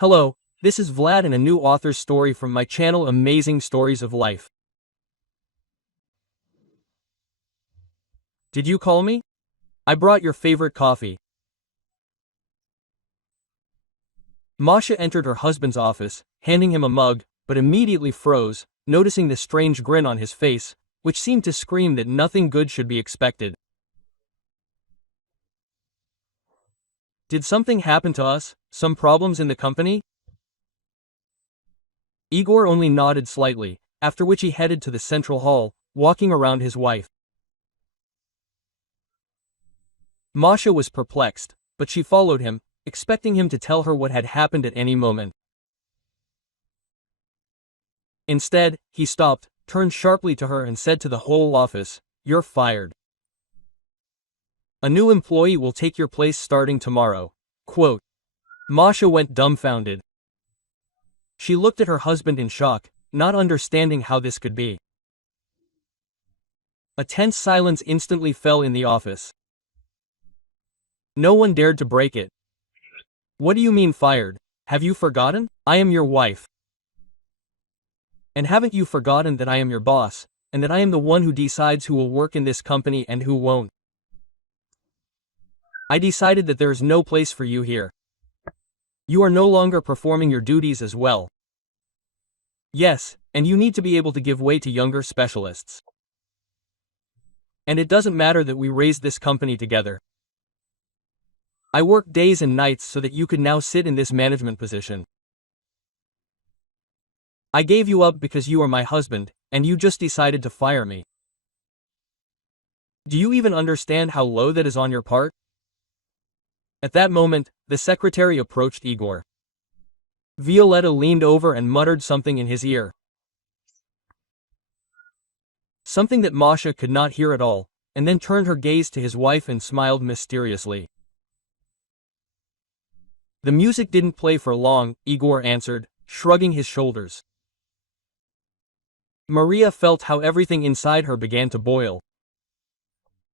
Hello, this is Vlad and a new author's story from my channel Amazing Stories of Life. Did you call me? I brought your favorite coffee. Masha entered her husband's office, handing him a mug, but immediately froze, noticing the strange grin on his face, which seemed to scream that nothing good should be expected. Did something happen to us? Some problems in the company? Igor only nodded slightly, after which he headed to the central hall, walking around his wife. Masha was perplexed, but she followed him, expecting him to tell her what had happened at any moment. Instead, he stopped, turned sharply to her and said to the whole office, "You're fired. A new employee will take your place starting tomorrow." Quote. Masha went dumbfounded. She looked at her husband in shock, not understanding how this could be. A tense silence instantly fell in the office. No one dared to break it. "What do you mean fired? Have you forgotten? I am your wife. And haven't you forgotten that I am your boss, and that I am the one who decides who will work in this company and who won't? I decided that there is no place for you here. You are no longer performing your duties as well. Yes, and you need to be able to give way to younger specialists. And it doesn't matter that we raised this company together. I worked days and nights so that you could now sit in this management position. I gave you up because you are my husband, and you just decided to fire me. Do you even understand how low that is on your part?" At that moment, the secretary approached Igor. Violetta leaned over and muttered something in his ear. Something that Masha could not hear at all, and then turned her gaze to his wife and smiled mysteriously. "The music didn't play for long," Igor answered, shrugging his shoulders. Maria felt how everything inside her began to boil.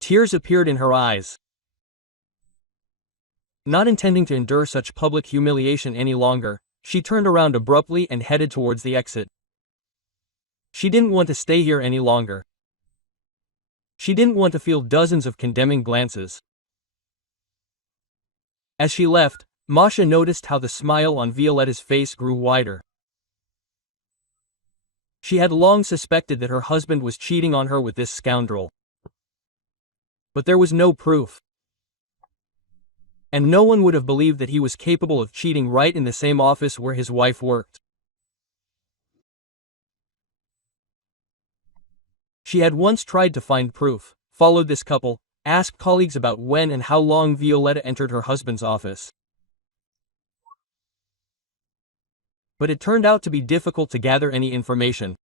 Tears appeared in her eyes. Not intending to endure such public humiliation any longer, she turned around abruptly and headed towards the exit. She didn't want to stay here any longer. She didn't want to feel dozens of condemning glances. As she left, Masha noticed how the smile on Violetta's face grew wider. She had long suspected that her husband was cheating on her with this scoundrel. But there was no proof. And no one would have believed that he was capable of cheating right in the same office where his wife worked. She had once tried to find proof, followed this couple, asked colleagues about when and how long Violetta entered her husband's office. But it turned out to be difficult to gather any information.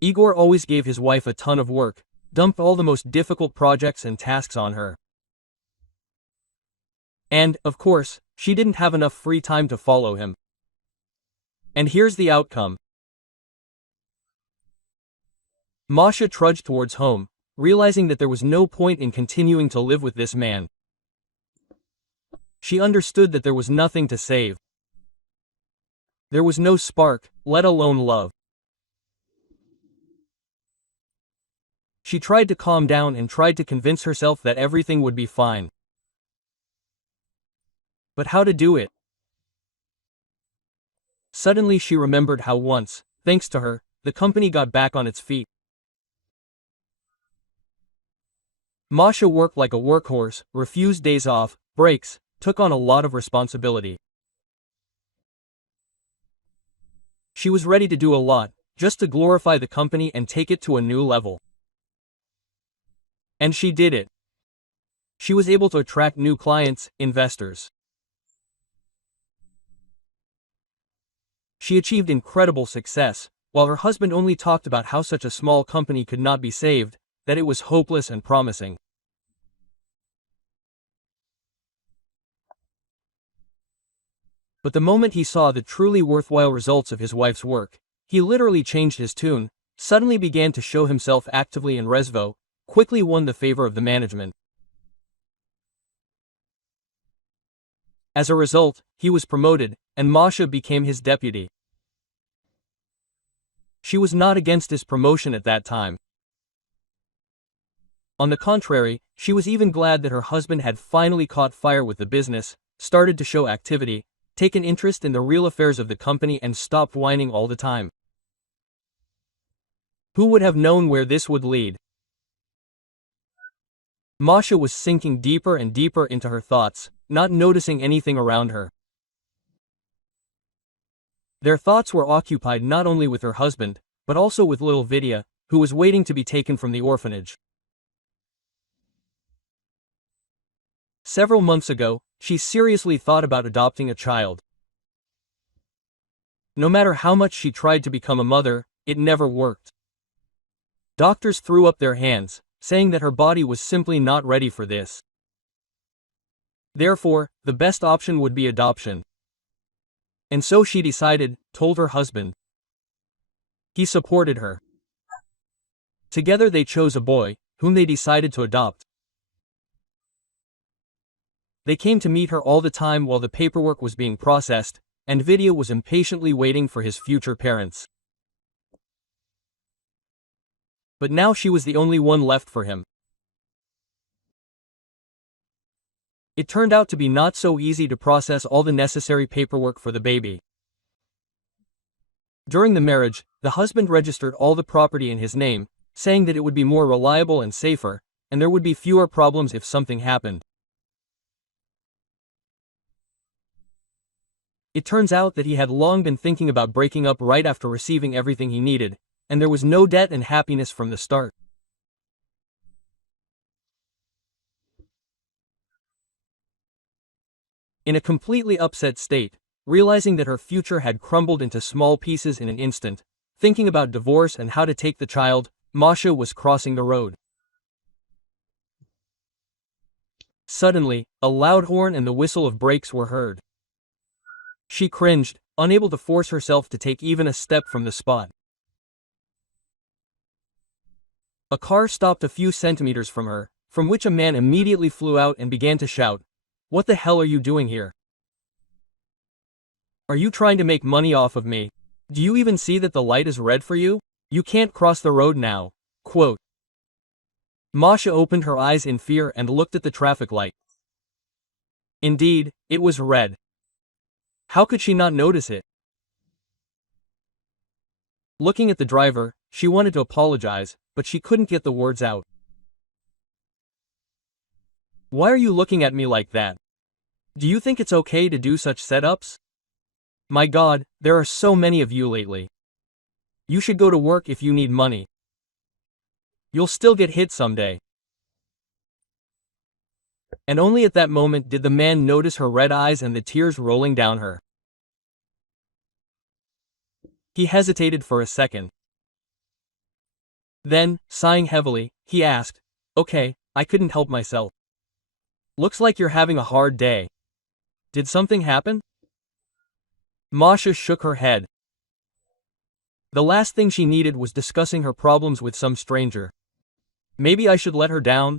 Igor always gave his wife a ton of work, dumped all the most difficult projects and tasks on her. And, of course, she didn't have enough free time to follow him. And here's the outcome. Masha trudged towards home, realizing that there was no point in continuing to live with this man. She understood that there was nothing to save. There was no spark, let alone love. She tried to calm down and tried to convince herself that everything would be fine. But how to do it? Suddenly she remembered how once, thanks to her, the company got back on its feet. Masha worked like a workhorse, refused days off, breaks, took on a lot of responsibility. She was ready to do a lot, just to glorify the company and take it to a new level. And she did it. She was able to attract new clients, investors. She achieved incredible success, while her husband only talked about how such a small company could not be saved, that it was hopeless and promising. But the moment he saw the truly worthwhile results of his wife's work, he literally changed his tune, suddenly began to show himself actively in Resvo, quickly won the favor of the management. As a result, he was promoted, and Masha became his deputy. She was not against his promotion at that time. On the contrary, she was even glad that her husband had finally caught fire with the business, started to show activity, taken interest in the real affairs of the company, and stopped whining all the time. Who would have known where this would lead? Masha was sinking deeper and deeper into her thoughts, not noticing anything around her. Their thoughts were occupied not only with her husband, but also with little Vidya, who was waiting to be taken from the orphanage. Several months ago, she seriously thought about adopting a child. No matter how much she tried to become a mother, it never worked. Doctors threw up their hands, saying that her body was simply not ready for this. Therefore, the best option would be adoption. And so she decided, told her husband. He supported her. Together they chose a boy, whom they decided to adopt. They came to meet her all the time while the paperwork was being processed, and Vidya was impatiently waiting for his future parents. But now she was the only one left for him. It turned out to be not so easy to process all the necessary paperwork for the baby. During the marriage, the husband registered all the property in his name, saying that it would be more reliable and safer, and there would be fewer problems if something happened. It turns out that he had long been thinking about breaking up right after receiving everything he needed, and there was no debt and happiness from the start. In a completely upset state, realizing that her future had crumbled into small pieces in an instant, thinking about divorce and how to take the child, Masha was crossing the road. Suddenly, a loud horn and the whistle of brakes were heard. She cringed, unable to force herself to take even a step from the spot. A car stopped a few centimeters from her, from which a man immediately flew out and began to shout, "What the hell are you doing here? Are you trying to make money off of me? Do you even see that the light is red for you? You can't cross the road now." Quote. Masha opened her eyes in fear and looked at the traffic light. Indeed, it was red. How could she not notice it? Looking at the driver, she wanted to apologize, but she couldn't get the words out. "Why are you looking at me like that? Do you think it's okay to do such setups? My God, there are so many of you lately. You should go to work if you need money. You'll still get hit someday." And only at that moment did the man notice her red eyes and the tears rolling down her. He hesitated for a second. Then, sighing heavily, he asked, "Okay, I couldn't help myself. Looks like you're having a hard day. Did something happen?" Masha shook her head. The last thing she needed was discussing her problems with some stranger. Maybe I should let her down?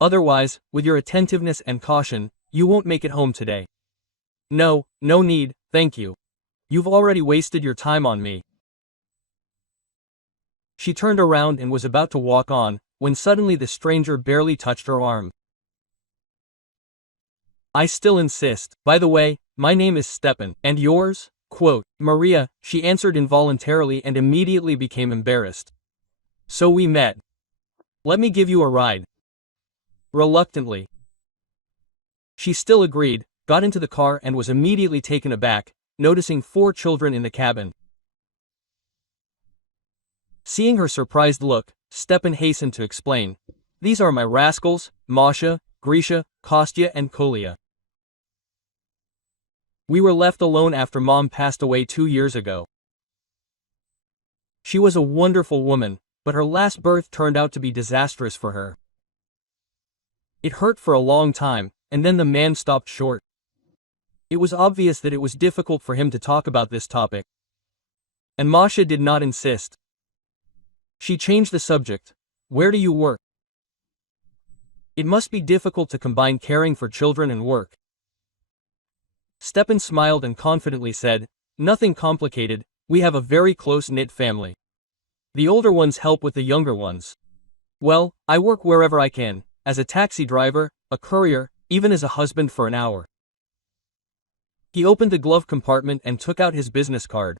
Otherwise, with your attentiveness and caution, you won't make it home today. No, no need, thank you. You've already wasted your time on me. She turned around and was about to walk on, when suddenly the stranger barely touched her arm. "I still insist. By the way, my name is Stepan, and yours?" Quote, "Maria," she answered involuntarily and immediately became embarrassed. "So we met. Let me give you a ride." Reluctantly. She still agreed, got into the car and was immediately taken aback, noticing 4 children in the cabin. Seeing her surprised look, Stepan hastened to explain, "These are my rascals, Masha, Grisha, Kostya and Kolya. We were left alone after Mom passed away 2 years ago. She was a wonderful woman, but her last birth turned out to be disastrous for her. It hurt for a long time, and then the man stopped short. It was obvious that it was difficult for him to talk about this topic. And Masha did not insist. She changed the subject. Where do you work? It must be difficult to combine caring for children and work. Stepan smiled and confidently said, "Nothing complicated, we have a very close-knit family. The older ones help with the younger ones. Well, I work wherever I can, as a taxi driver, a courier, even as a husband for an hour." He opened the glove compartment and took out his business card.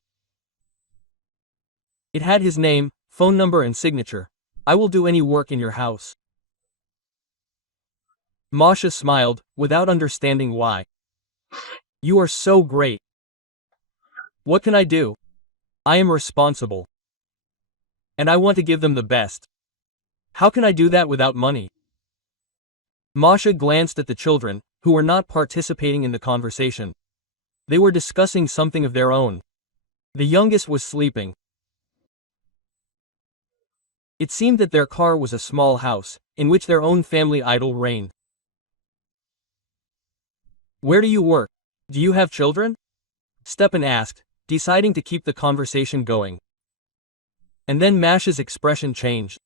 It had his name, phone number and signature. "I will do any work in your house." Masha smiled, without understanding why. "You are so great. What can I do? I am responsible. And I want to give them the best. How can I do that without money?" Masha glanced at the children, who were not participating in the conversation. They were discussing something of their own. The youngest was sleeping. It seemed that their car was a small house, in which their own family idol reigned. "Where do you work? Do you have children?" Stepan asked, deciding to keep the conversation going. And then Masha's expression changed.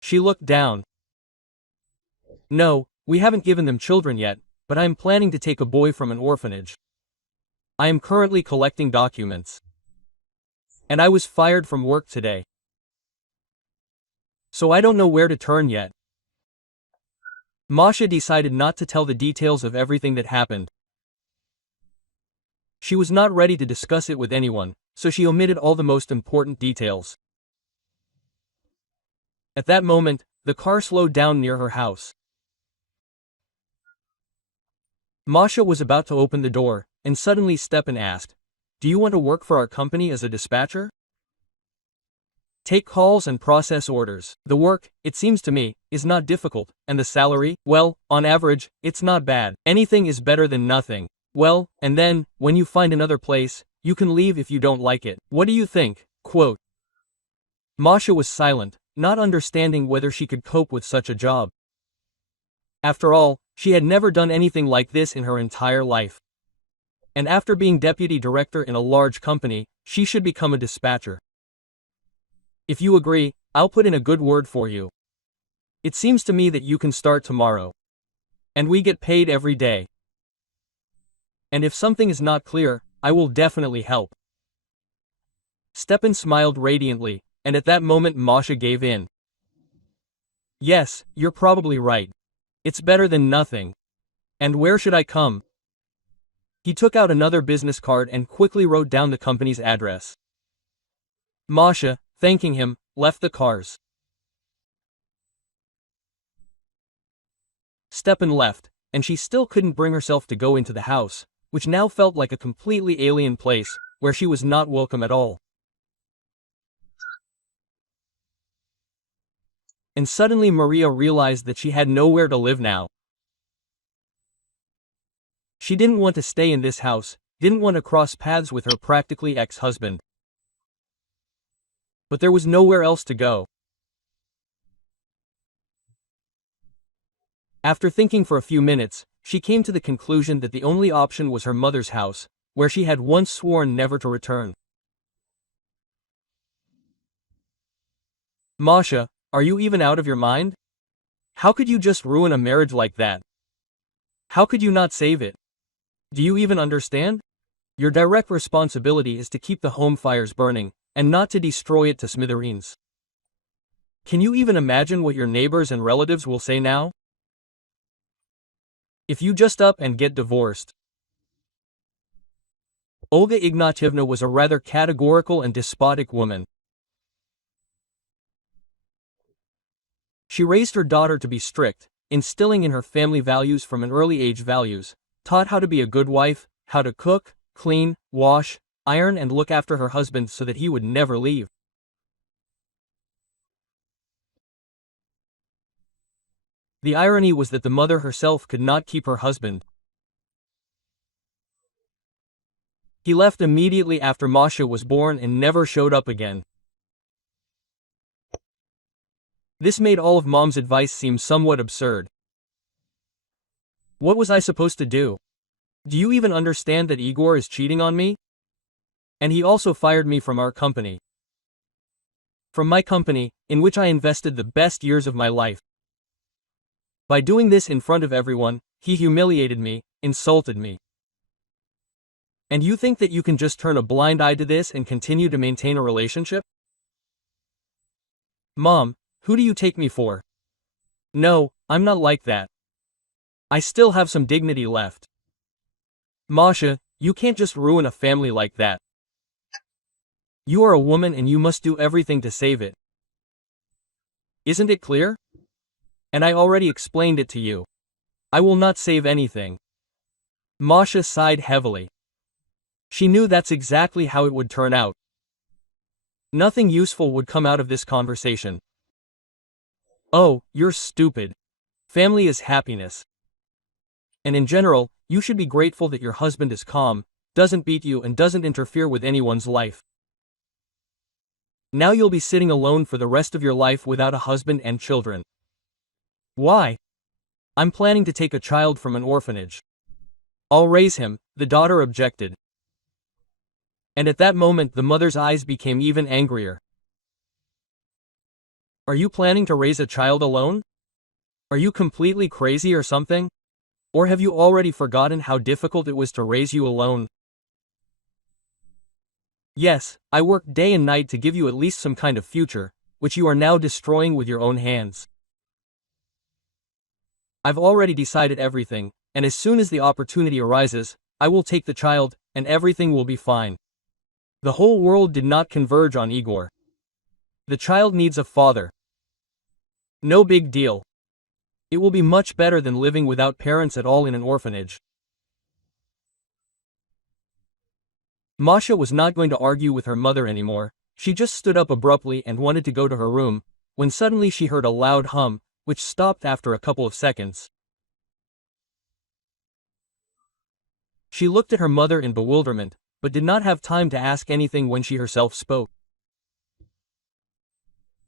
She looked down. "No, we haven't given them children yet, but I am planning to take a boy from an orphanage. I am currently collecting documents. And I was fired from work today. So I don't know where to turn yet." Masha decided not to tell the details of everything that happened. She was not ready to discuss it with anyone, so she omitted all the most important details. At that moment, the car slowed down near her house. Masha was about to open the door, and suddenly Stepan asked, "Do you want to work for our company as a dispatcher? Take calls and process orders. The work, it seems to me, is not difficult, and the salary, well, on average, it's not bad. Anything is better than nothing. Well, and then, when you find another place, you can leave if you don't like it. What do you think?" Quote. Masha was silent, not understanding whether she could cope with such a job. After all, she had never done anything like this in her entire life. And after being deputy director in a large company, she should become a dispatcher. "If you agree, I'll put in a good word for you. It seems to me that you can start tomorrow. And we get paid every day. And if something is not clear, I will definitely help." Stepan smiled radiantly, and at that moment Masha gave in. "Yes, you're probably right. It's better than nothing. And where should I come?" He took out another business card and quickly wrote down the company's address. Masha, thanking him, left the cars. Stepan left, and she still couldn't bring herself to go into the house, which now felt like a completely alien place, where she was not welcome at all. And suddenly Maria realized that she had nowhere to live now. She didn't want to stay in this house, didn't want to cross paths with her practically ex-husband. But there was nowhere else to go. After thinking for a few minutes, she came to the conclusion that the only option was her mother's house, where she had once sworn never to return. "Masha, are you even out of your mind? How could you just ruin a marriage like that? How could you not save it? Do you even understand? Your direct responsibility is to keep the home fires burning, and not to destroy it to smithereens. Can you even imagine what your neighbors and relatives will say now? If you just up and get divorced." Olga Ignatyevna was a rather categorical and despotic woman. She raised her daughter to be strict, instilling in her family values from an early age taught how to be a good wife, how to cook, clean, wash, iron and look after her husband so that he would never leave. The irony was that the mother herself could not keep her husband. He left immediately after Masha was born and never showed up again. This made all of Mom's advice seem somewhat absurd. What was I supposed to do? Do you even understand that Igor is cheating on me? And he also fired me from our company. From my company, in which I invested the best years of my life. By doing this in front of everyone, he humiliated me, insulted me. And you think that you can just turn a blind eye to this and continue to maintain a relationship? Mom, who do you take me for? No, I'm not like that. I still have some dignity left. Masha, you can't just ruin a family like that. You are a woman and you must do everything to save it. Isn't it clear? And I already explained it to you. I will not save anything. Masha sighed heavily. She knew that's exactly how it would turn out. Nothing useful would come out of this conversation. Oh, you're stupid. Family is happiness. And in general, you should be grateful that your husband is calm, doesn't beat you and doesn't interfere with anyone's life. Now you'll be sitting alone for the rest of your life without a husband and children. Why? I'm planning to take a child from an orphanage. I'll raise him, the daughter objected. And at that moment the mother's eyes became even angrier. Are you planning to raise a child alone? Are you completely crazy or something? Or have you already forgotten how difficult it was to raise you alone? Yes, I worked day and night to give you at least some kind of future, which you are now destroying with your own hands. I've already decided everything, and as soon as the opportunity arises, I will take the child, and everything will be fine. The whole world did not converge on Igor. The child needs a father. No big deal. It will be much better than living without parents at all in an orphanage. Masha was not going to argue with her mother anymore. She just stood up abruptly and wanted to go to her room, when suddenly she heard a loud hum, which stopped after a couple of seconds. She looked at her mother in bewilderment, but did not have time to ask anything when she herself spoke.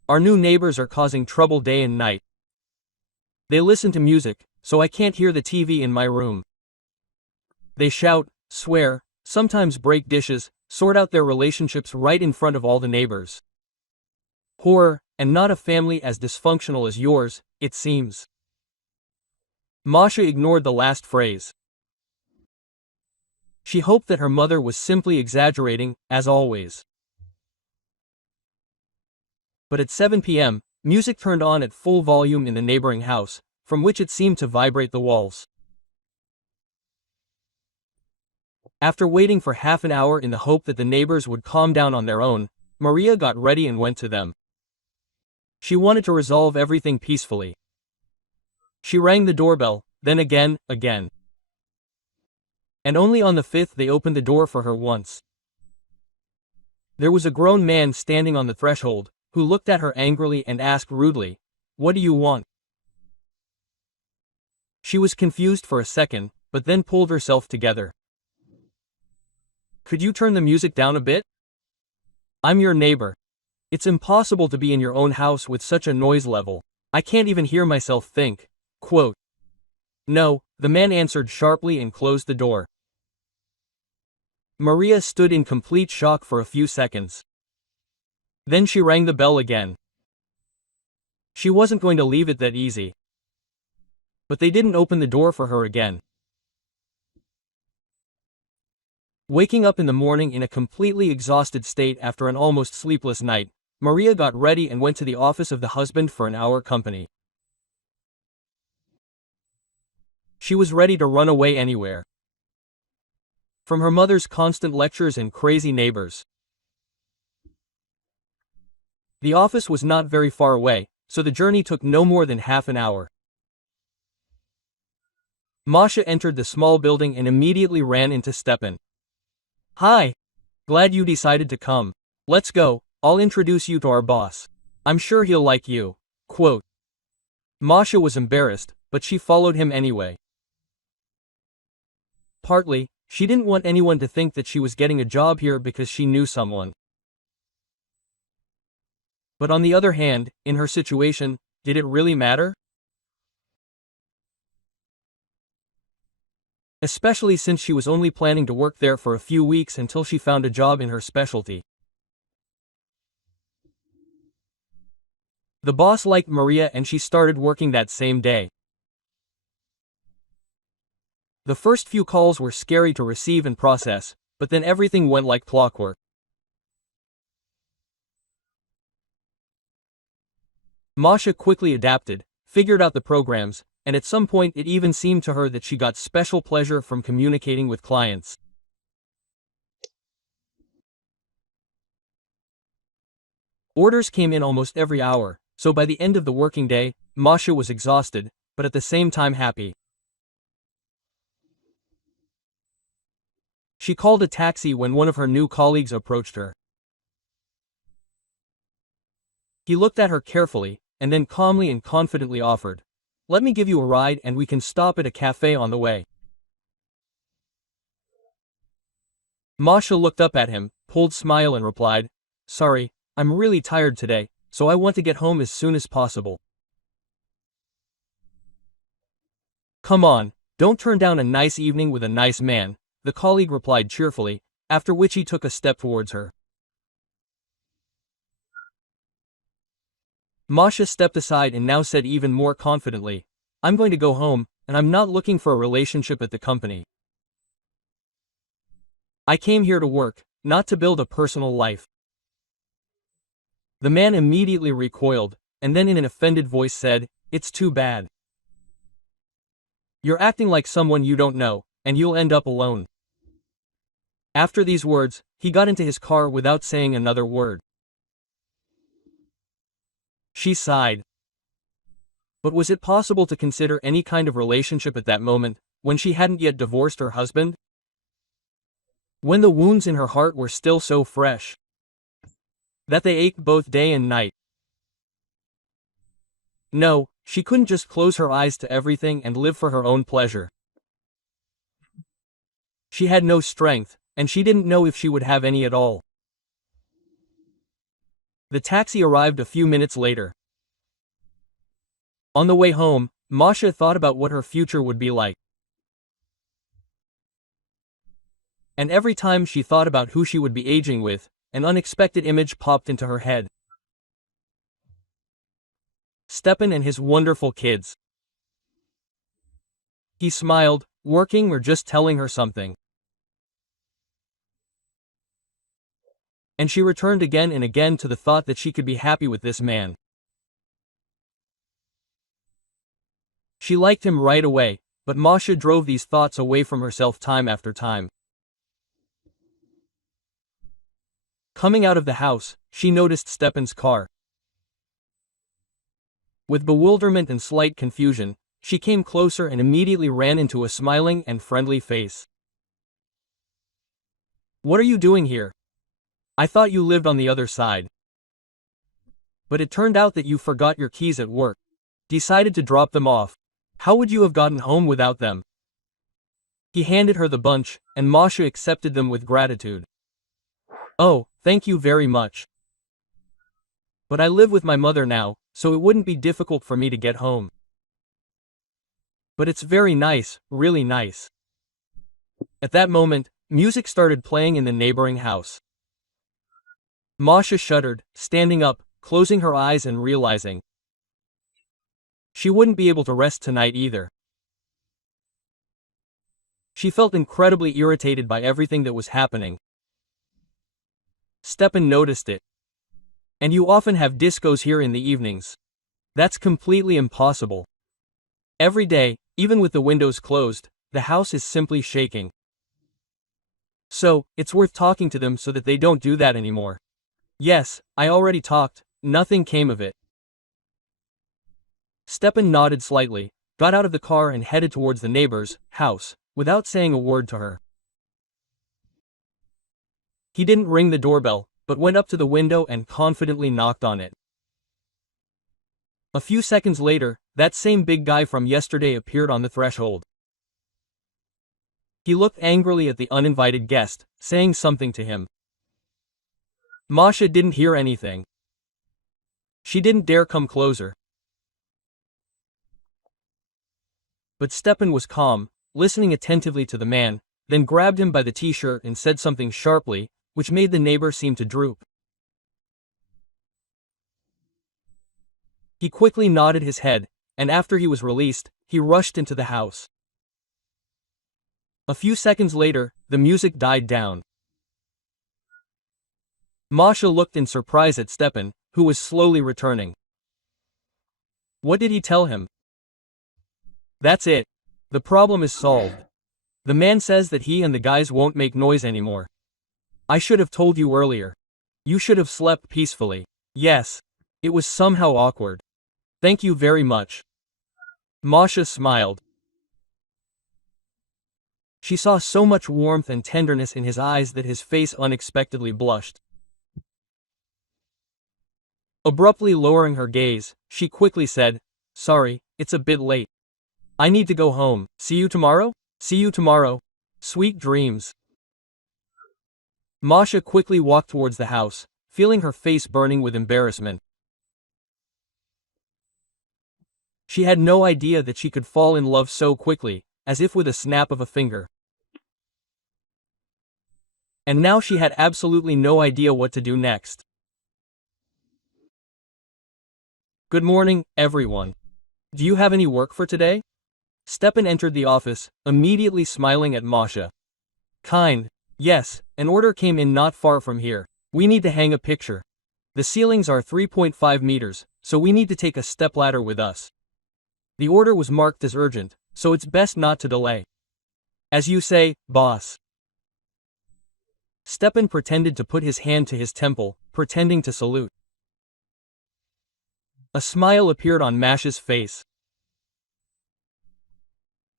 Our new neighbors are causing trouble day and night. They listen to music, so I can't hear the TV in my room. They shout, swear, sometimes break dishes, sort out their relationships right in front of all the neighbors. Horror, and not a family as dysfunctional as yours, it seems. Masha ignored the last phrase. She hoped that her mother was simply exaggerating, as always. But at 7 p.m., music turned on at full volume in the neighboring house, from which it seemed to vibrate the walls. After waiting for half an hour in the hope that the neighbors would calm down on their own, Maria got ready and went to them. She wanted to resolve everything peacefully. She rang the doorbell, then again. And only on the fifth they opened the door for her once. There was a grown man standing on the threshold, who looked at her angrily and asked rudely, "What do you want?" She was confused for a second, but then pulled herself together. "Could you turn the music down a bit? I'm your neighbor. It's impossible to be in your own house with such a noise level. I can't even hear myself think." Quote. "No," the man answered sharply and closed the door. Maria stood in complete shock for a few seconds. Then she rang the bell again. She wasn't going to leave it that easy. But they didn't open the door for her again. Waking up in the morning in a completely exhausted state after an almost sleepless night, Maria got ready and went to the office of the husband for an hour company. She was ready to run away anywhere. From her mother's constant lectures and crazy neighbors. The office was not very far away, so the journey took no more than half an hour. Masha entered the small building and immediately ran into Stepan. "Hi! Glad you decided to come. Let's go, I'll introduce you to our boss. I'm sure he'll like you." Quote. Masha was embarrassed, but she followed him anyway. Partly, she didn't want anyone to think that she was getting a job here because she knew someone. But on the other hand, in her situation, did it really matter? Especially since she was only planning to work there for a few weeks until she found a job in her specialty. The boss liked Maria and she started working that same day. The first few calls were scary to receive and process, but then everything went like clockwork. Masha quickly adapted, figured out the programs, and at some point it even seemed to her that she got special pleasure from communicating with clients. Orders came in almost every hour, so by the end of the working day, Masha was exhausted, but at the same time happy. She called a taxi when one of her new colleagues approached her. He looked at her carefully, and then calmly and confidently offered, "Let me give you a ride and we can stop at a cafe on the way." Masha looked up at him, pulled smile and replied, "Sorry, I'm really tired today, so I want to get home as soon as possible." "Come on, don't turn down a nice evening with a nice man," the colleague replied cheerfully, after which he took a step towards her. Masha stepped aside and now said even more confidently, "I'm going to go home, and I'm not looking for a relationship at the company. I came here to work, not to build a personal life." The man immediately recoiled, and then in an offended voice said, "It's too bad. You're acting like someone you don't know, and you'll end up alone." After these words, he got into his car without saying another word. She sighed. But was it possible to consider any kind of relationship at that moment, when she hadn't yet divorced her husband? When the wounds in her heart were still so fresh that they ached both day and night? No, she couldn't just close her eyes to everything and live for her own pleasure. She had no strength, and she didn't know if she would have any at all. The taxi arrived a few minutes later. On the way home, Masha thought about what her future would be like. And every time she thought about who she would be aging with, an unexpected image popped into her head. Stepan and his wonderful kids. He smiled, working or just telling her something. And she returned again and again to the thought that she could be happy with this man. She liked him right away, but Masha drove these thoughts away from herself time after time. Coming out of the house, she noticed Stepan's car. With bewilderment and slight confusion, she came closer and immediately ran into a smiling and friendly face. "What are you doing here? I thought you lived on the other side. But it turned out that you forgot your keys at work. Decided to drop them off. How would you have gotten home without them?" He handed her the bunch, and Masha accepted them with gratitude. "Oh, thank you very much. But I live with my mother now, so it wouldn't be difficult for me to get home. But it's very nice, really nice." At that moment, music started playing in the neighboring house. Masha shuddered, standing up, closing her eyes and realizing she wouldn't be able to rest tonight either. She felt incredibly irritated by everything that was happening. Stepan noticed it. "And you often have discos here in the evenings." "That's completely impossible. Every day, even with the windows closed, the house is simply shaking. So, it's worth talking to them so that they don't do that anymore." "Yes, I already talked, nothing came of it." Stepan nodded slightly, got out of the car and headed towards the neighbor's house, without saying a word to her. He didn't ring the doorbell, but went up to the window and confidently knocked on it. A few seconds later, that same big guy from yesterday appeared on the threshold. He looked angrily at the uninvited guest, saying something to him. Masha didn't hear anything. She didn't dare come closer. But Stepan was calm, listening attentively to the man, then grabbed him by the t-shirt and said something sharply, which made the neighbor seem to droop. He quickly nodded his head, and after he was released, he rushed into the house. A few seconds later, the music died down. Masha looked in surprise at Stepan, who was slowly returning. What did he tell him? That's it. The problem is solved. The man says that he and the guys won't make noise anymore. I should have told you earlier. You should have slept peacefully. Yes. It was somehow awkward. Thank you very much. Masha smiled. She saw so much warmth and tenderness in his eyes that his face unexpectedly blushed. Abruptly lowering her gaze, she quickly said, Sorry, it's a bit late. I need to go home. See you tomorrow? See you tomorrow. Sweet dreams. Masha quickly walked towards the house, feeling her face burning with embarrassment. She had no idea that she could fall in love so quickly, as if with a snap of a finger. And now she had absolutely no idea what to do next. Good morning, everyone. Do you have any work for today? Stepan entered the office, immediately smiling at Masha. Kind. Yes, an order came in not far from here. We need to hang a picture. The ceilings are 3.5 meters, so we need to take a stepladder with us. The order was marked as urgent, so it's best not to delay. As you say, boss. Stepan pretended to put his hand to his temple, pretending to salute. A smile appeared on Masha's face.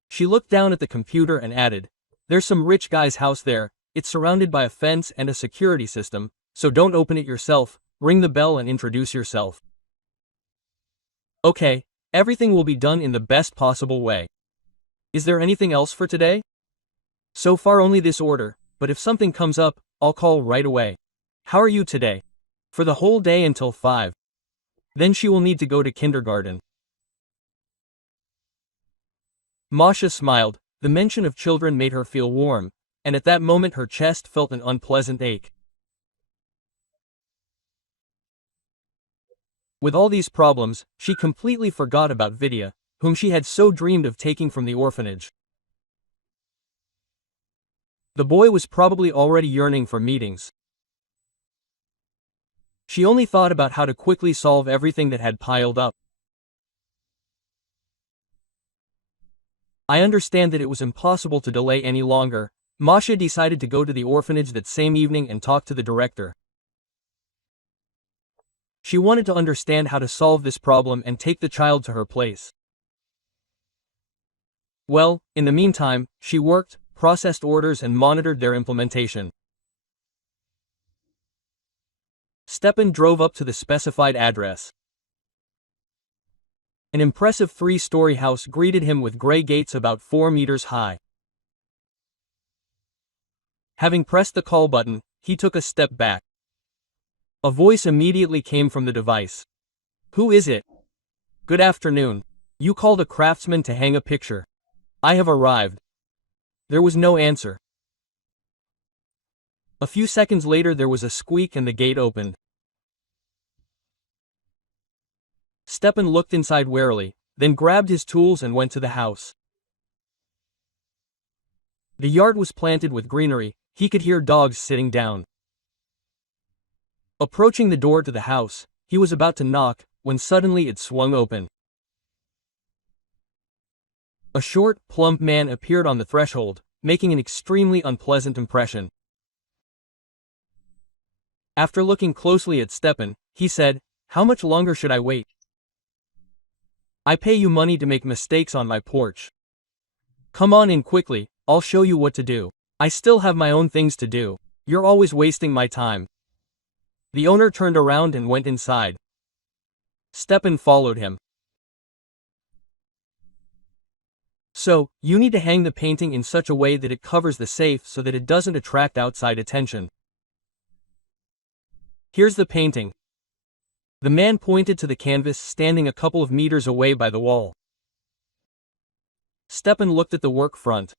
She looked down at the computer and added, There's some rich guy's house there, it's surrounded by a fence and a security system, so don't open it yourself, ring the bell and introduce yourself. Okay, everything will be done in the best possible way. Is there anything else for today? So far only this order, but if something comes up, I'll call right away. How are you today? For the whole day until 5. Then she will need to go to kindergarten. Masha smiled. The mention of children made her feel warm, and at that moment her chest felt an unpleasant ache. With all these problems, she completely forgot about Vidya, whom she had so dreamed of taking from the orphanage. The boy was probably already yearning for meetings. She only thought about how to quickly solve everything that had piled up. I understand that it was impossible to delay any longer. Masha decided to go to the orphanage that same evening and talk to the director. She wanted to understand how to solve this problem and take the child to her place. Well, in the meantime, she worked, processed orders and monitored their implementation. Stepan drove up to the specified address. An impressive 3-story house greeted him with gray gates about 4 meters high. Having pressed the call button, he took a step back. A voice immediately came from the device. Who is it? Good afternoon. You called a craftsman to hang a picture. I have arrived. There was no answer. A few seconds later there was a squeak and the gate opened. Stepan looked inside warily, then grabbed his tools and went to the house. The yard was planted with greenery, he could hear dogs sitting down. Approaching the door to the house, he was about to knock, when suddenly it swung open. A short, plump man appeared on the threshold, making an extremely unpleasant impression. After looking closely at Stepan, he said, How much longer should I wait? I pay you money to make mistakes on my porch. Come on in quickly, I'll show you what to do. I still have my own things to do. You're always wasting my time. The owner turned around and went inside. Stepan followed him. So, you need to hang the painting in such a way that it covers the safe so that it doesn't attract outside attention. Here's the painting. The man pointed to the canvas standing a couple of meters away by the wall. Stepan looked at the work front.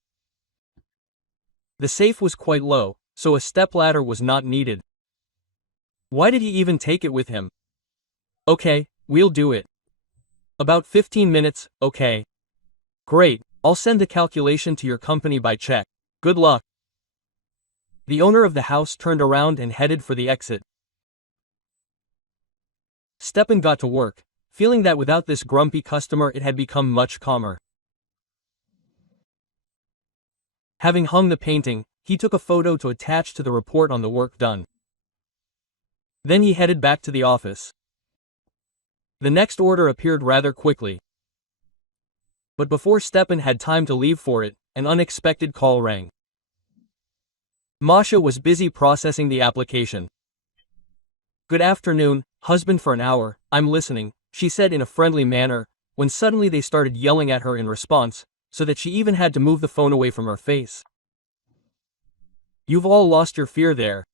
The safe was quite low, so a stepladder was not needed. Why did he even take it with him? Okay, we'll do it. About 15 minutes, okay. Great, I'll send the calculation to your company by check. Good luck. The owner of the house turned around and headed for the exit. Stepan got to work, feeling that without this grumpy customer it had become much calmer. Having hung the painting, he took a photo to attach to the report on the work done. Then he headed back to the office. The next order appeared rather quickly. But before Stepan had time to leave for it, an unexpected call rang. Masha was busy processing the application. "Good afternoon, husband, for an hour, I'm listening," she said in a friendly manner, when suddenly they started yelling at her in response, so that she even had to move the phone away from her face. "You've all lost your fear there.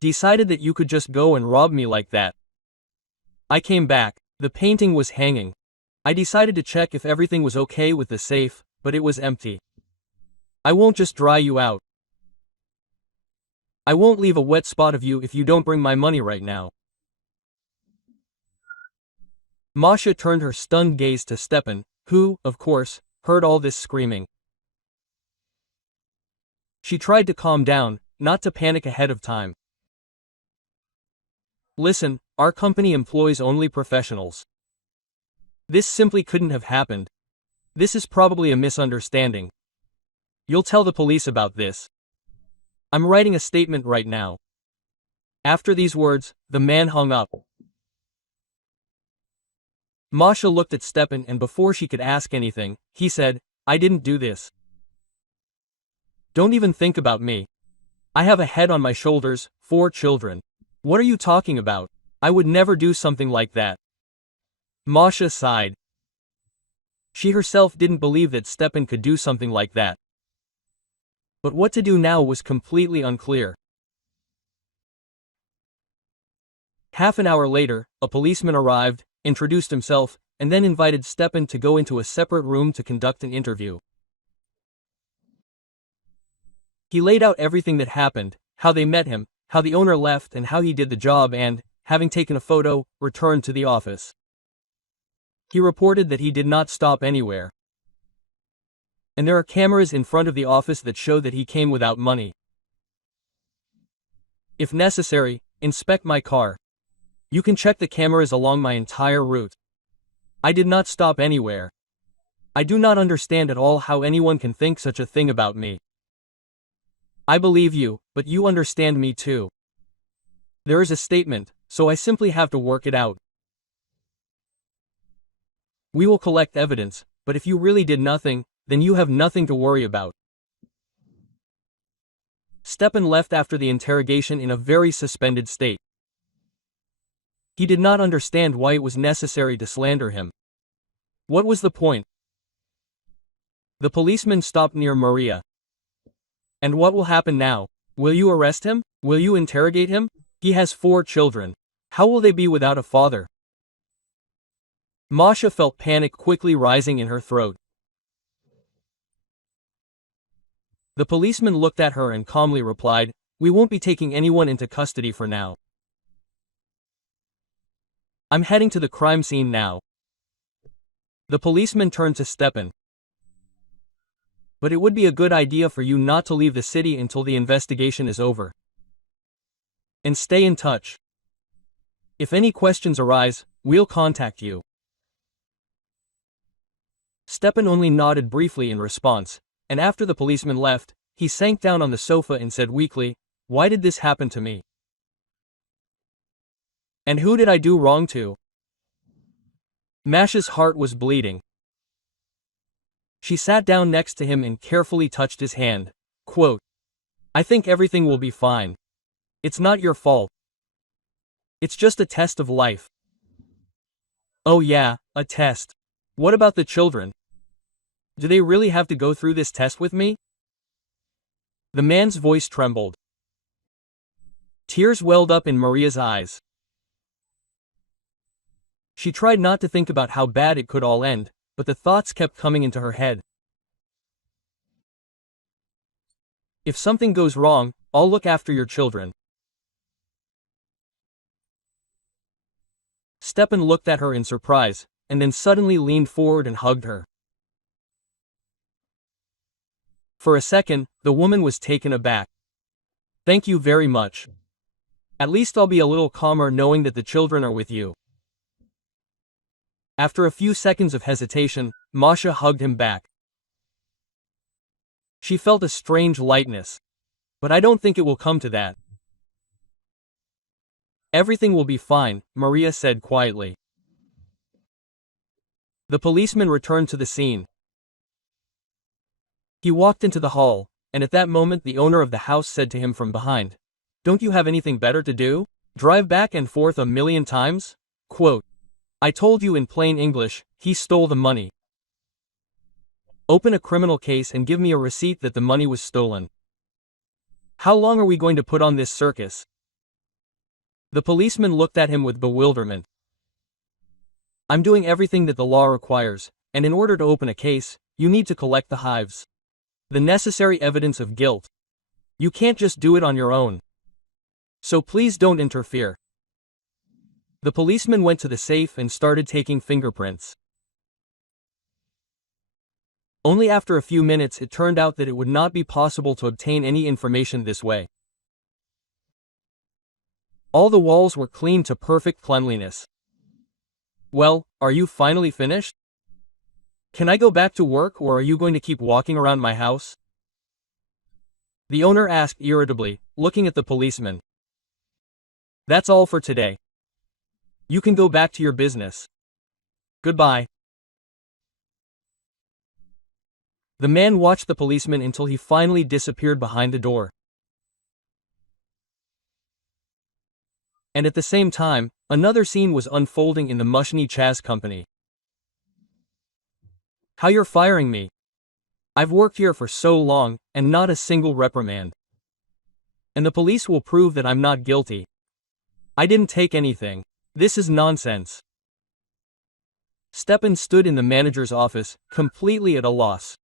Decided that you could just go and rob me like that. I came back, the painting was hanging. I decided to check if everything was okay with the safe, but it was empty. I won't just dry you out. I won't leave a wet spot of you if you don't bring my money right now." Masha turned her stunned gaze to Stepan, who, of course, heard all this screaming. She tried to calm down, not to panic ahead of time. "Listen, our company employs only professionals. This simply couldn't have happened. This is probably a misunderstanding. You'll tell the police about this. I'm writing a statement right now." After these words, the man hung up. Masha looked at Stepan, and before she could ask anything, he said, "I didn't do this. Don't even think about me. I have a head on my shoulders, 4 children. What are you talking about? I would never do something like that." Masha sighed. She herself didn't believe that Stepan could do something like that. But what to do now was completely unclear. Half an hour later, a policeman arrived, introduced himself, and then invited Stepan to go into a separate room to conduct an interview. He laid out everything that happened, how they met him, how the owner left, and how he did the job, and, having taken a photo, returned to the office. He reported that he did not stop anywhere. And there are cameras in front of the office that show that he came without money. "If necessary, inspect my car. You can check the cameras along my entire route. I did not stop anywhere. I do not understand at all how anyone can think such a thing about me. I believe you, but you understand me too. There is a statement, so I simply have to work it out. We will collect evidence, but if you really did nothing, then you have nothing to worry about." Stepan left after the interrogation in a very suspended state. He did not understand why it was necessary to slander him. What was the point? The policeman stopped near Maria. "And what will happen now? Will you arrest him? Will you interrogate him? He has 4 children. How will they be without a father?" Masha felt panic quickly rising in her throat. The policeman looked at her and calmly replied, "We won't be taking anyone into custody for now. I'm heading to the crime scene now." The policeman turned to Stepan. "But it would be a good idea for you not to leave the city until the investigation is over. And stay in touch. If any questions arise, we'll contact you." Stepan only nodded briefly in response, and after the policeman left, he sank down on the sofa and said weakly, "Why did this happen to me? And who did I do wrong to?" Masha's heart was bleeding. She sat down next to him and carefully touched his hand. Quote, "I think everything will be fine. It's not your fault. It's just a test of life." "Oh yeah, a test. What about the children? Do they really have to go through this test with me?" The man's voice trembled. Tears welled up in Maria's eyes. She tried not to think about how bad it could all end, but the thoughts kept coming into her head. "If something goes wrong, I'll look after your children." Stepan looked at her in surprise, and then suddenly leaned forward and hugged her. For a second, the woman was taken aback. Thank you very much. At least I'll be a little calmer knowing that the children are with you. After a few seconds of hesitation, Masha hugged him back. She felt a strange lightness. But I don't think it will come to that. Everything will be fine, Maria said quietly. The policeman returned to the scene. He walked into the hall, and at that moment the owner of the house said to him from behind, "Don't you have anything better to do? Drive back and forth a million times?" Quote, "I told you in plain English, he stole the money. Open a criminal case and give me a receipt that the money was stolen. How long are we going to put on this circus?" The policeman looked at him with bewilderment. "I'm doing everything that the law requires, and in order to open a case, you need to collect the hives. The necessary evidence of guilt. You can't just do it on your own. So please don't interfere." The policeman went to the safe and started taking fingerprints. Only after a few minutes it turned out that it would not be possible to obtain any information this way. All the walls were cleaned to perfect cleanliness. "Well, are you finally finished? Can I go back to work or are you going to keep walking around my house?" The owner asked irritably, looking at the policeman. "That's all for today. You can go back to your business. Goodbye." The man watched the policeman until he finally disappeared behind the door. And at the same time, another scene was unfolding in the Mushni Chaz company. "How you're firing me? I've worked here for so long, and not a single reprimand. And the police will prove that I'm not guilty. I didn't take anything. This is nonsense." Stepan stood in the manager's office, completely at a loss.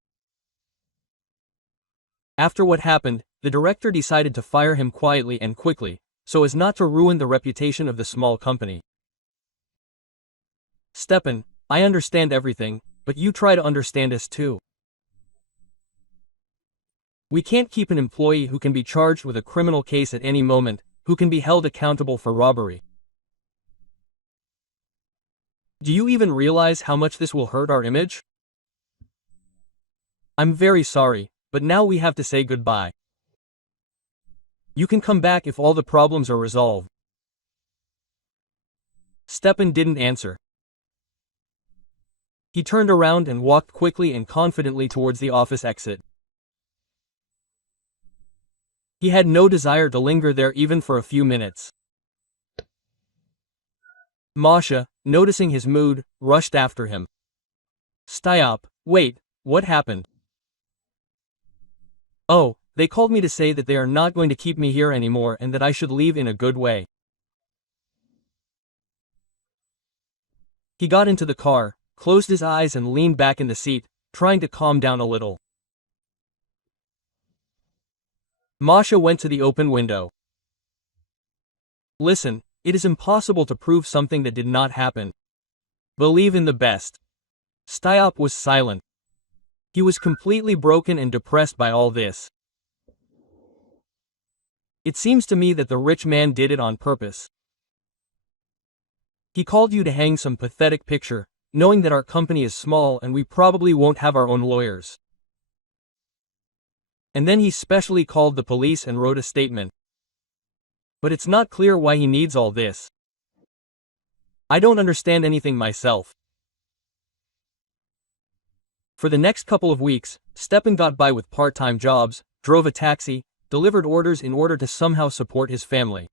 After what happened, the director decided to fire him quietly and quickly, so as not to ruin the reputation of the small company. "Stepan, I understand everything, but you try to understand us too. We can't keep an employee who can be charged with a criminal case at any moment, who can be held accountable for robbery. Do you even realize how much this will hurt our image? I'm very sorry, but now we have to say goodbye. You can come back if all the problems are resolved." Stepan didn't answer. He turned around and walked quickly and confidently towards the office exit. He had no desire to linger there even for a few minutes. Masha, noticing his mood, rushed after him. "Stop, wait, what happened?" "Oh, they called me to say that they are not going to keep me here anymore and that I should leave in a good way." He got into the car, closed his eyes and leaned back in the seat, trying to calm down a little. Masha went to the open window. "Listen, it is impossible to prove something that did not happen. Believe in the best." Stop was silent. He was completely broken and depressed by all this. "It seems to me that the rich man did it on purpose. He called you to hang some pathetic picture, knowing that our company is small and we probably won't have our own lawyers. And then he specially called the police and wrote a statement. But it's not clear why he needs all this. I don't understand anything myself." For the next couple of weeks, Stepan got by with part-time jobs, drove a taxi, delivered orders in order to somehow support his family.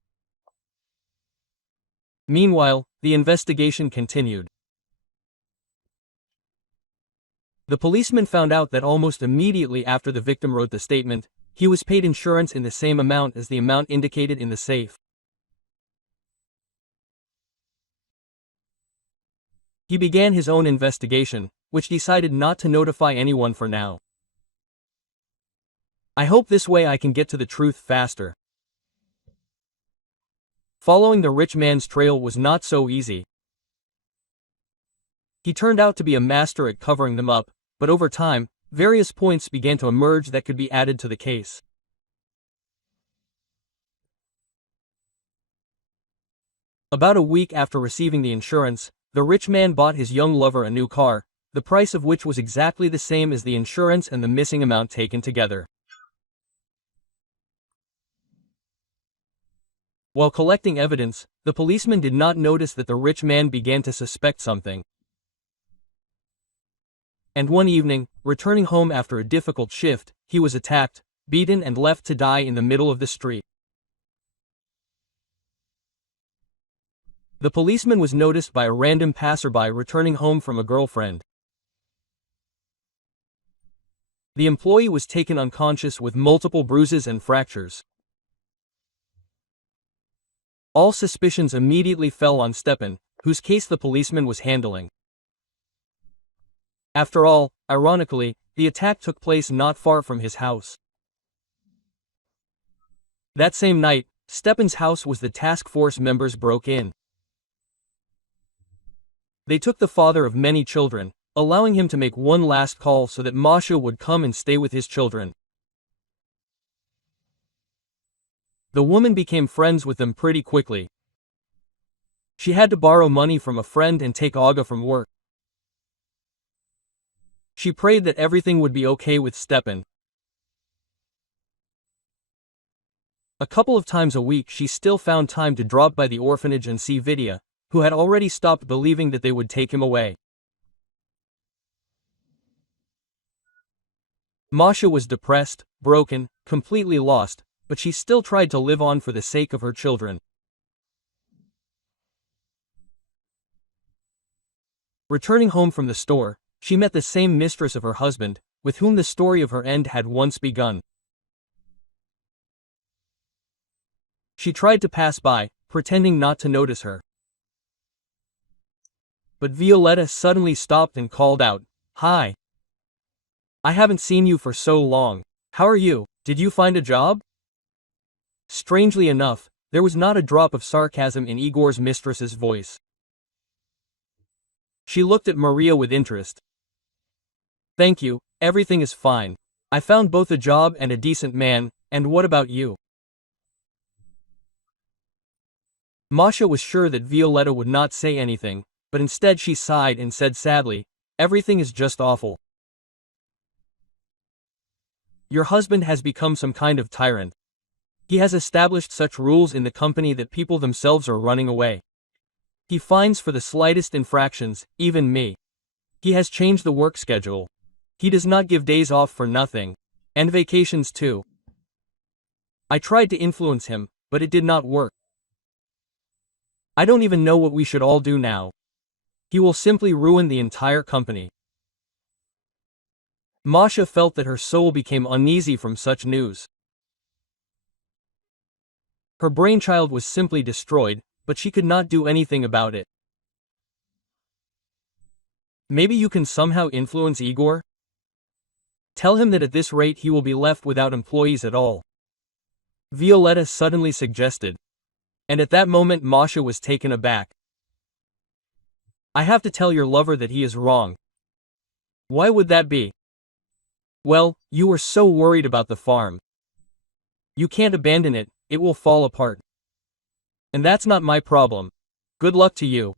Meanwhile, the investigation continued. The policeman found out that almost immediately after the victim wrote the statement, he was paid insurance in the same amount as the amount indicated in the safe. He began his own investigation, which decided not to notify anyone for now. "I hope this way I can get to the truth faster." Following the rich man's trail was not so easy. He turned out to be a master at covering them up, but over time, various points began to emerge that could be added to the case. About a week after receiving the insurance, the rich man bought his young lover a new car, the price of which was exactly the same as the insurance and the missing amount taken together. While collecting evidence, the policeman did not notice that the rich man began to suspect something. And one evening, returning home after a difficult shift, he was attacked, beaten and left to die in the middle of the street. The policeman was noticed by a random passerby returning home from a girlfriend. The employee was taken unconscious with multiple bruises and fractures. All suspicions immediately fell on Stepan, whose case the policeman was handling. After all, ironically, the attack took place not far from his house. That same night, Stepan's house was the task force members broke in. They took the father of many children, allowing him to make one last call so that Masha would come and stay with his children. The woman became friends with them pretty quickly. She had to borrow money from a friend and take Olga from work. She prayed that everything would be okay with Stepan. A couple of times a week she still found time to drop by the orphanage and see Vidya, who had already stopped believing that they would take him away. Masha was depressed, broken, completely lost, but she still tried to live on for the sake of her children. Returning home from the store, she met the same mistress of her husband, with whom the story of her end had once begun. She tried to pass by, pretending not to notice her. But Violetta suddenly stopped and called out, "Hi! I haven't seen you for so long. How are you? Did you find a job?" Strangely enough, there was not a drop of sarcasm in Igor's mistress's voice. She looked at Maria with interest. "Thank you, everything is fine. I found both a job and a decent man, and what about you?" Masha was sure that Violetta would not say anything, but instead she sighed and said sadly, "Everything is just awful. Your husband has become some kind of tyrant. He has established such rules in the company that people themselves are running away. He fines for the slightest infractions, even me. He has changed the work schedule. He does not give days off for nothing. And vacations too. I tried to influence him, but it did not work. I don't even know what we should all do now. He will simply ruin the entire company." Masha felt that her soul became uneasy from such news. Her brainchild was simply destroyed, but she could not do anything about it. "Maybe you can somehow influence Igor? Tell him that at this rate he will be left without employees at all," Violetta suddenly suggested. And at that moment Masha was taken aback. "I have to tell your lover that he is wrong." "Why would that be?" "Well, you were so worried about the farm. You can't abandon it, it will fall apart. And that's not my problem. Good luck to you."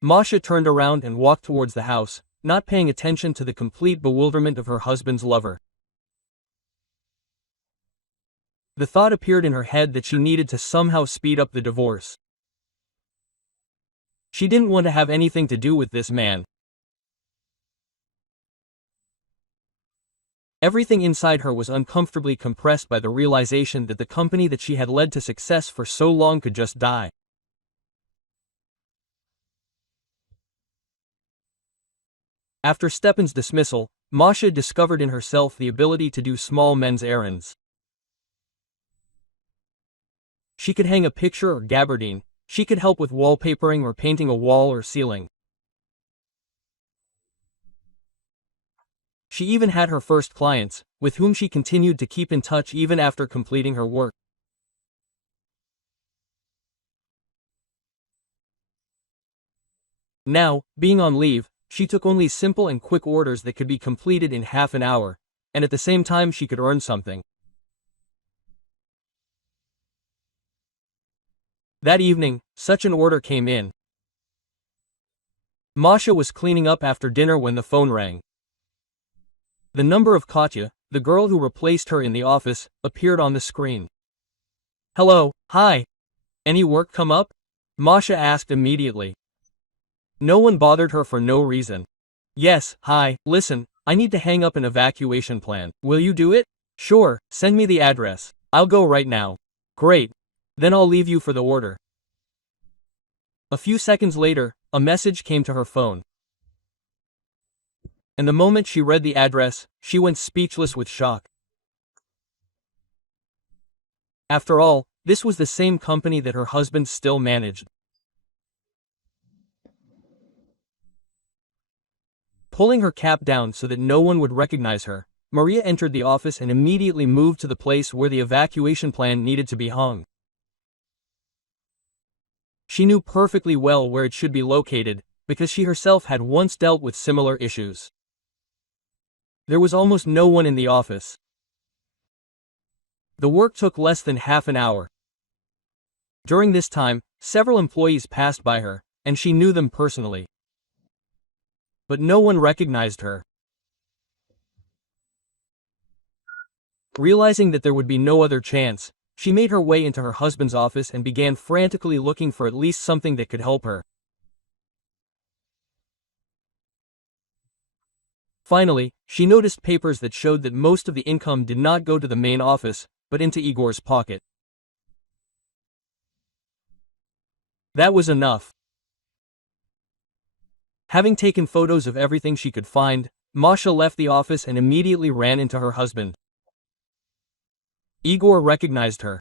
Masha turned around and walked towards the house, not paying attention to the complete bewilderment of her husband's lover. The thought appeared in her head that she needed to somehow speed up the divorce. She didn't want to have anything to do with this man. Everything inside her was uncomfortably compressed by the realization that the company that she had led to success for so long could just die. After Stepan's dismissal, Masha discovered in herself the ability to do small men's errands. She could hang a picture or gabardine, she could help with wallpapering or painting a wall or ceiling. She even had her first clients, with whom she continued to keep in touch even after completing her work. Now, being on leave, she took only simple and quick orders that could be completed in half an hour, and at the same time she could earn something. That evening, such an order came in. Masha was cleaning up after dinner when the phone rang. The number of Katya, the girl who replaced her in the office, appeared on the screen. "Hello, hi. Any work come up?" Masha asked immediately. No one bothered her for no reason. "Yes, hi, listen, I need to hang up an evacuation plan. Will you do it?" "Sure, send me the address. I'll go right now." "Great. Then I'll leave you for the order." A few seconds later, a message came to her phone. And the moment she read the address, she went speechless with shock. After all, this was the same company that her husband still managed. Pulling her cap down so that no one would recognize her, Maria entered the office and immediately moved to the place where the evacuation plan needed to be hung. She knew perfectly well where it should be located, because she herself had once dealt with similar issues. There was almost no one in the office. The work took less than half an hour. During this time, several employees passed by her, and she knew them personally. But no one recognized her. Realizing that there would be no other chance, she made her way into her husband's office and began frantically looking for at least something that could help her. Finally, she noticed papers that showed that most of the income did not go to the main office, but into Igor's pocket. That was enough. Having taken photos of everything she could find, Masha left the office and immediately ran into her husband. Igor recognized her.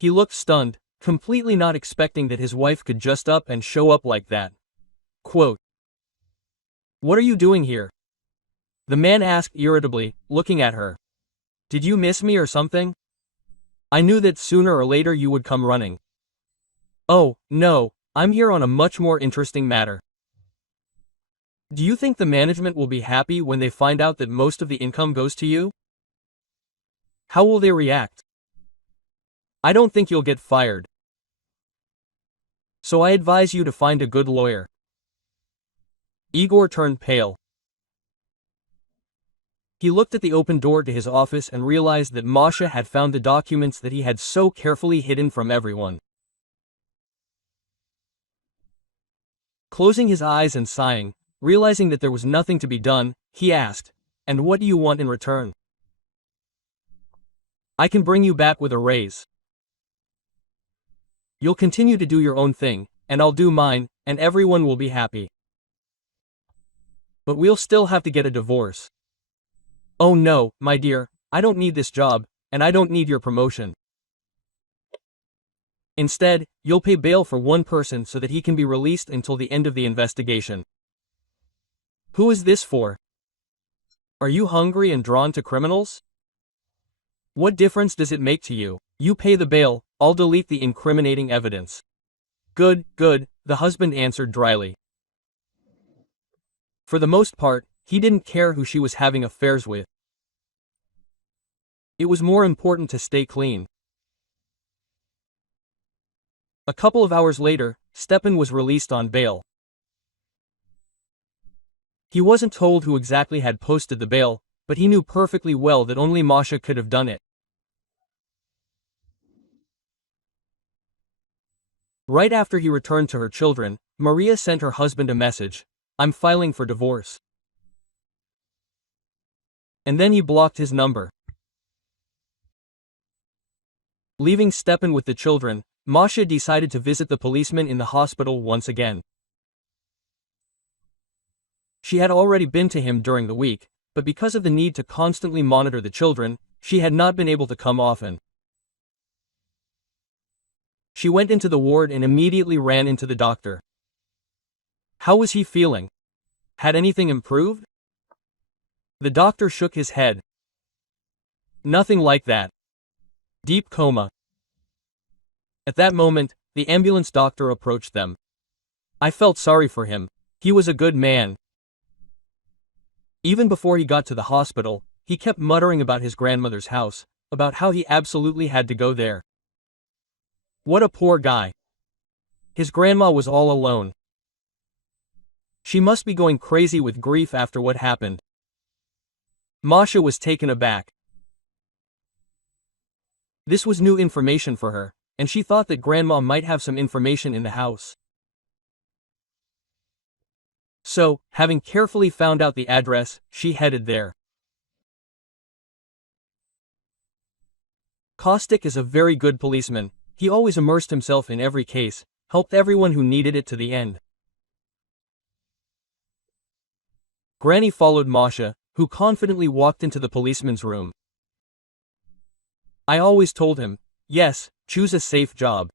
He looked stunned, completely not expecting that his wife could just up and show up like that. Quote, "What are you doing here?" the man asked irritably, looking at her. "Did you miss me or something? I knew that sooner or later you would come running." "Oh, no, I'm here on a much more interesting matter. Do you think the management will be happy when they find out that most of the income goes to you? How will they react? I don't think you'll get fired. So I advise you to find a good lawyer." Igor turned pale. He looked at the open door to his office and realized that Masha had found the documents that he had so carefully hidden from everyone. Closing his eyes and sighing, realizing that there was nothing to be done, he asked, "And what do you want in return?" "I can bring you back with a raise. You'll continue to do your own thing, and I'll do mine, and everyone will be happy. But we'll still have to get a divorce." "Oh no, my dear, I don't need this job, and I don't need your promotion. Instead, you'll pay bail for one person so that he can be released until the end of the investigation." "Who is this for? Are you hungry and drawn to criminals? What difference does it make to you? You pay the bail, I'll delete the incriminating evidence." Good, the husband answered dryly. For the most part, he didn't care who she was having affairs with. It was more important to stay clean. A couple of hours later, Stepan was released on bail. He wasn't told who exactly had posted the bail, but he knew perfectly well that only Masha could have done it. Right after he returned to her children, Maria sent her husband a message, "I'm filing for divorce." And then he blocked his number. Leaving Stepan with the children, Masha decided to visit the policeman in the hospital once again. She had already been to him during the week, but because of the need to constantly monitor the children, she had not been able to come often. She went into the ward and immediately ran into the doctor. How was he feeling? Had anything improved? The doctor shook his head. Nothing like that. Deep coma. At that moment, the ambulance doctor approached them. I felt sorry for him. He was a good man. Even before he got to the hospital, he kept muttering about his grandmother's house, about how he absolutely had to go there. What a poor guy. His grandma was all alone. She must be going crazy with grief after what happened. Masha was taken aback. This was new information for her, and she thought that Grandma might have some information in the house. So, having carefully found out the address, she headed there. Caustic is a very good policeman. He always immersed himself in every case, helped everyone who needed it to the end. Granny followed Masha, who confidently walked into the policeman's room. I always told him, yes, choose a safe job.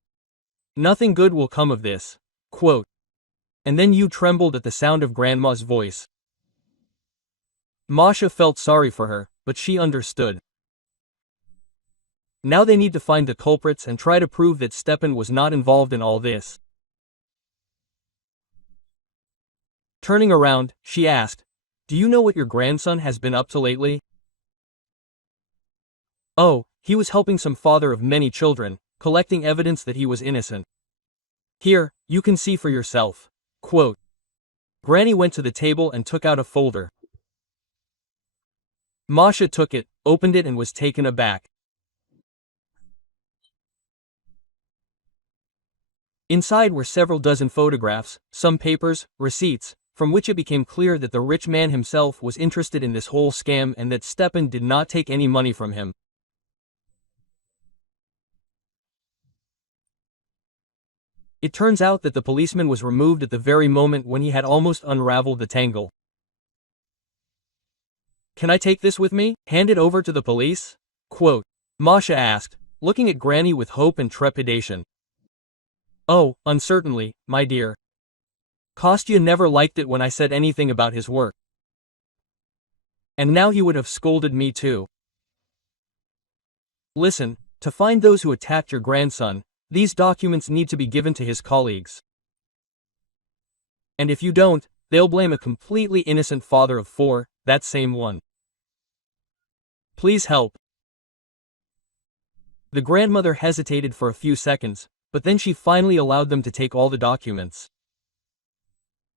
Nothing good will come of this. Quote. And then you trembled at the sound of Grandma's voice. Masha felt sorry for her, but she understood. Now they need to find the culprits and try to prove that Stepan was not involved in all this. Turning around, she asked, do you know what your grandson has been up to lately? Oh, he was helping some father of many children, collecting evidence that he was innocent. Here, you can see for yourself. Quote. Granny went to the table and took out a folder. Masha took it, opened it and was taken aback. Inside were several dozen photographs, some papers, receipts, from which it became clear that the rich man himself was interested in this whole scam and that Stepan did not take any money from him. It turns out that the policeman was removed at the very moment when he had almost unraveled the tangle. Can I take this with me? Hand it over to the police? Quote. Masha asked, looking at Granny with hope and trepidation. Oh, uncertainly, my dear. Kostya never liked it when I said anything about his work. And now he would have scolded me too. Listen, to find those who attacked your grandson, these documents need to be given to his colleagues. And if you don't, they'll blame a completely innocent father of four, that same one. Please help. The grandmother hesitated for a few seconds, but then she finally allowed them to take all the documents.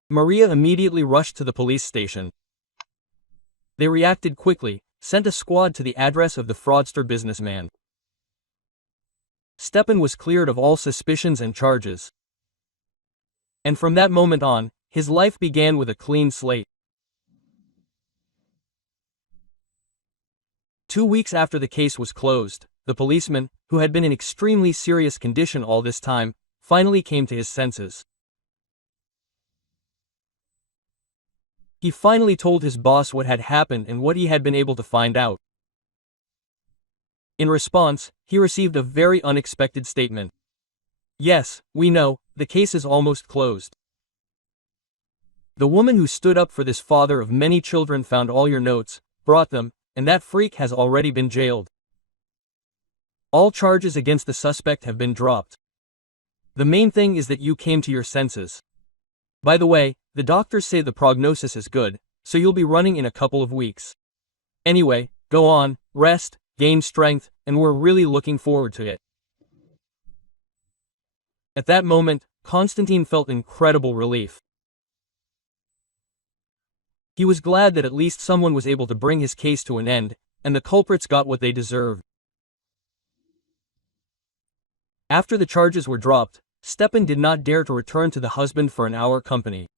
Maria immediately rushed to the police station. They reacted quickly, sent a squad to the address of the fraudster businessman. Stepan was cleared of all suspicions and charges. And from that moment on, his life began with a clean slate. 2 weeks after the case was closed, the policeman, who had been in extremely serious condition all this time, finally came to his senses. He finally told his boss what had happened and what he had been able to find out. In response, he received a very unexpected statement. Yes, we know, the case is almost closed. The woman who stood up for this father of many children found all your notes, brought them, and that freak has already been jailed. All charges against the suspect have been dropped. The main thing is that you came to your senses. By the way, the doctors say the prognosis is good, so you'll be running in a couple of weeks. Anyway, go on, rest, gain strength, and we're really looking forward to it. At that moment, Konstantin felt incredible relief. He was glad that at least someone was able to bring his case to an end, and the culprits got what they deserved. After the charges were dropped, Stepan did not dare to return to the husband for an hour company.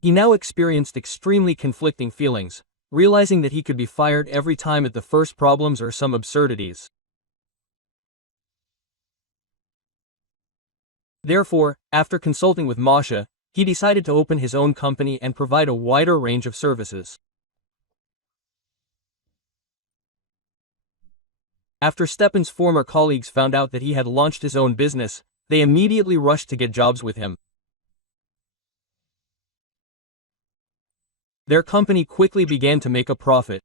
He now experienced extremely conflicting feelings, realizing that he could be fired every time at the first problems or some absurdities. Therefore, after consulting with Masha, he decided to open his own company and provide a wider range of services. After Stepan's former colleagues found out that he had launched his own business, they immediately rushed to get jobs with him. Their company quickly began to make a profit.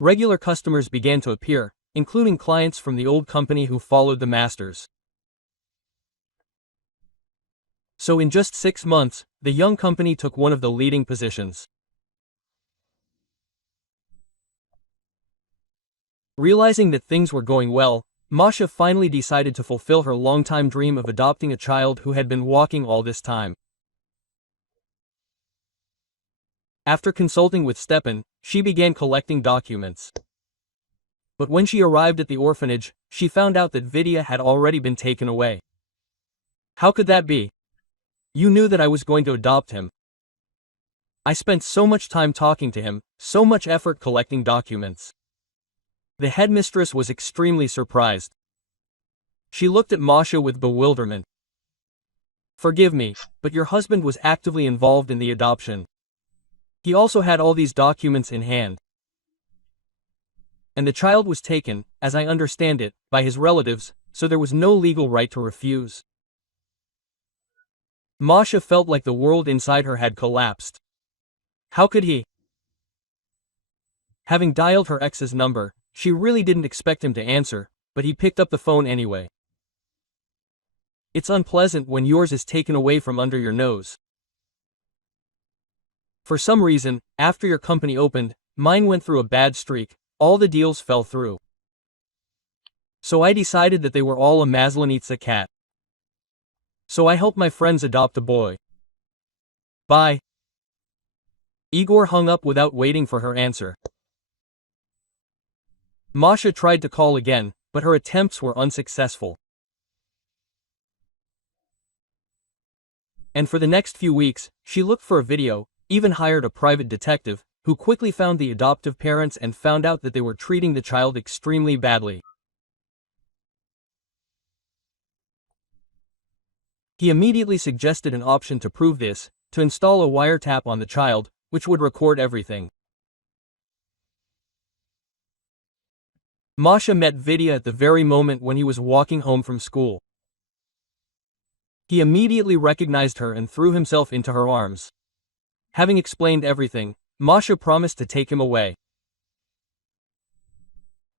Regular customers began to appear, including clients from the old company who followed the masters. So in just 6 months, the young company took one of the leading positions. Realizing that things were going well, Masha finally decided to fulfill her longtime dream of adopting a child who had been walking all this time. After consulting with Stepan, she began collecting documents. But when she arrived at the orphanage, she found out that Vidya had already been taken away. How could that be? You knew that I was going to adopt him. I spent so much time talking to him, so much effort collecting documents. The headmistress was extremely surprised. She looked at Masha with bewilderment. Forgive me, but your husband was actively involved in the adoption. He also had all these documents in hand. And the child was taken, as I understand it, by his relatives, so there was no legal right to refuse. Masha felt like the world inside her had collapsed. How could he? Having dialed her ex's number, she really didn't expect him to answer, but he picked up the phone anyway. It's unpleasant when yours is taken away from under your nose. For some reason, after your company opened, mine went through a bad streak, all the deals fell through. So I decided that they were all a Maslenitsa cat. So I helped my friends adopt a boy. Bye. Igor hung up without waiting for her answer. Masha tried to call again, but her attempts were unsuccessful. And for the next few weeks, she looked for a video, even hired a private detective, who quickly found the adoptive parents and found out that they were treating the child extremely badly. He immediately suggested an option to prove this, to install a wiretap on the child, which would record everything. Masha met Vidya at the very moment when he was walking home from school. He immediately recognized her and threw himself into her arms. Having explained everything, Masha promised to take him away.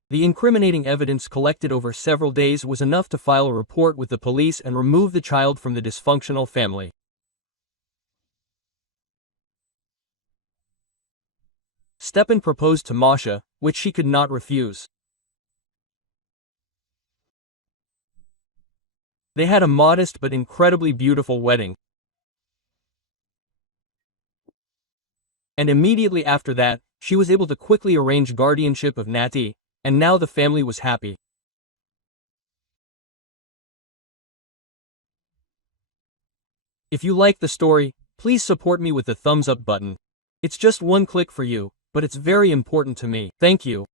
The incriminating evidence collected over several days was enough to file a report with the police and remove the child from the dysfunctional family. Stepan proposed to Masha, which she could not refuse. They had a modest but incredibly beautiful wedding. And immediately after that, she was able to quickly arrange guardianship of Nati, and now the family was happy. If you like the story, please support me with the thumbs up button. It's just one click for you, but it's very important to me. Thank you.